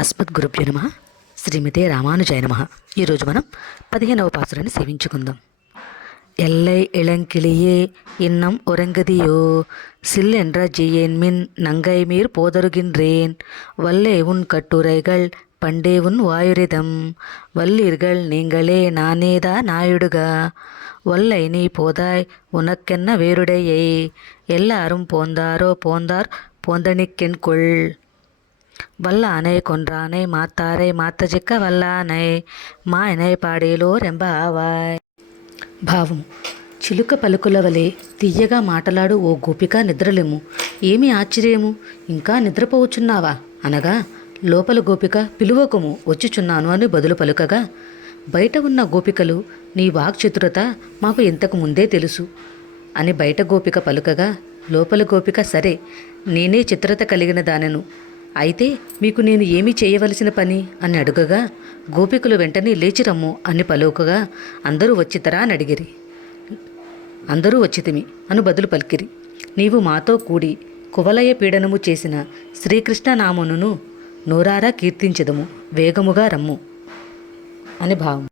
అస్మద్గురుభ్యో నమః. శ్రీమతే రామానుజాయ నమః. ఈరోజు మనం 15వ పాసురాన్ని సేవించుకుందాం. ఎల్లై ఇళంకిళియే இன்னம் உறங்குதியோ சில்லென்ற ஜியேன்மின் நங்கை மீர் போதருகின்றேன் வல்லே உன் கட்டுரைகள் பண்டே உன் வாயுரிதம் வல்லீர்கள் நீங்களே நானேதா நாயுடுகா வல்லை நீ போதாய் உனக்கென்ன வேறுடையை எல்லாரும் போந்தாரோ போந்தார் போந்தனிக்கென்கொள் వల్లానై కొండ్రానై మాత్తారై మాత్తజిక్క వల్లానై మాయనై పాడేలో రెంబ ఆవాయ్. భావం: చిలుక పలుకుల వలె తీయగా మాటలాడు ఓ గోపిక నిద్రలేము. ఏమి ఆశ్చర్యము, ఇంకా నిద్రపోవచ్చున్నావా అనగా, లోపల గోపిక పిలువకుము వచ్చుచున్నాను అని బదులు పలుకగా, బయట ఉన్న గోపికలు నీ వాక్చతురత మాకు ఇంతకు ముందే తెలుసు అని బయట గోపిక పలుకగా, లోపల గోపిక సరే నేనే చిత్రత కలిగిన దానెను, అయితే మీకు నేను ఏమి చేయవలసిన పని అని అడుగగా, గోపికలు వెంటనే లేచిరమ్ము అని పలుకగా, అందరూ వచ్చితరా అని అడిగిరి. అందరూ వచ్చితిమి అను బదులు పలికిరి. నీవు మాతో కూడి కువలయ పీడనము చేసిన శ్రీకృష్ణ నామమును నోరారా కీర్తించదము, వేగముగా రమ్ము అని భావం.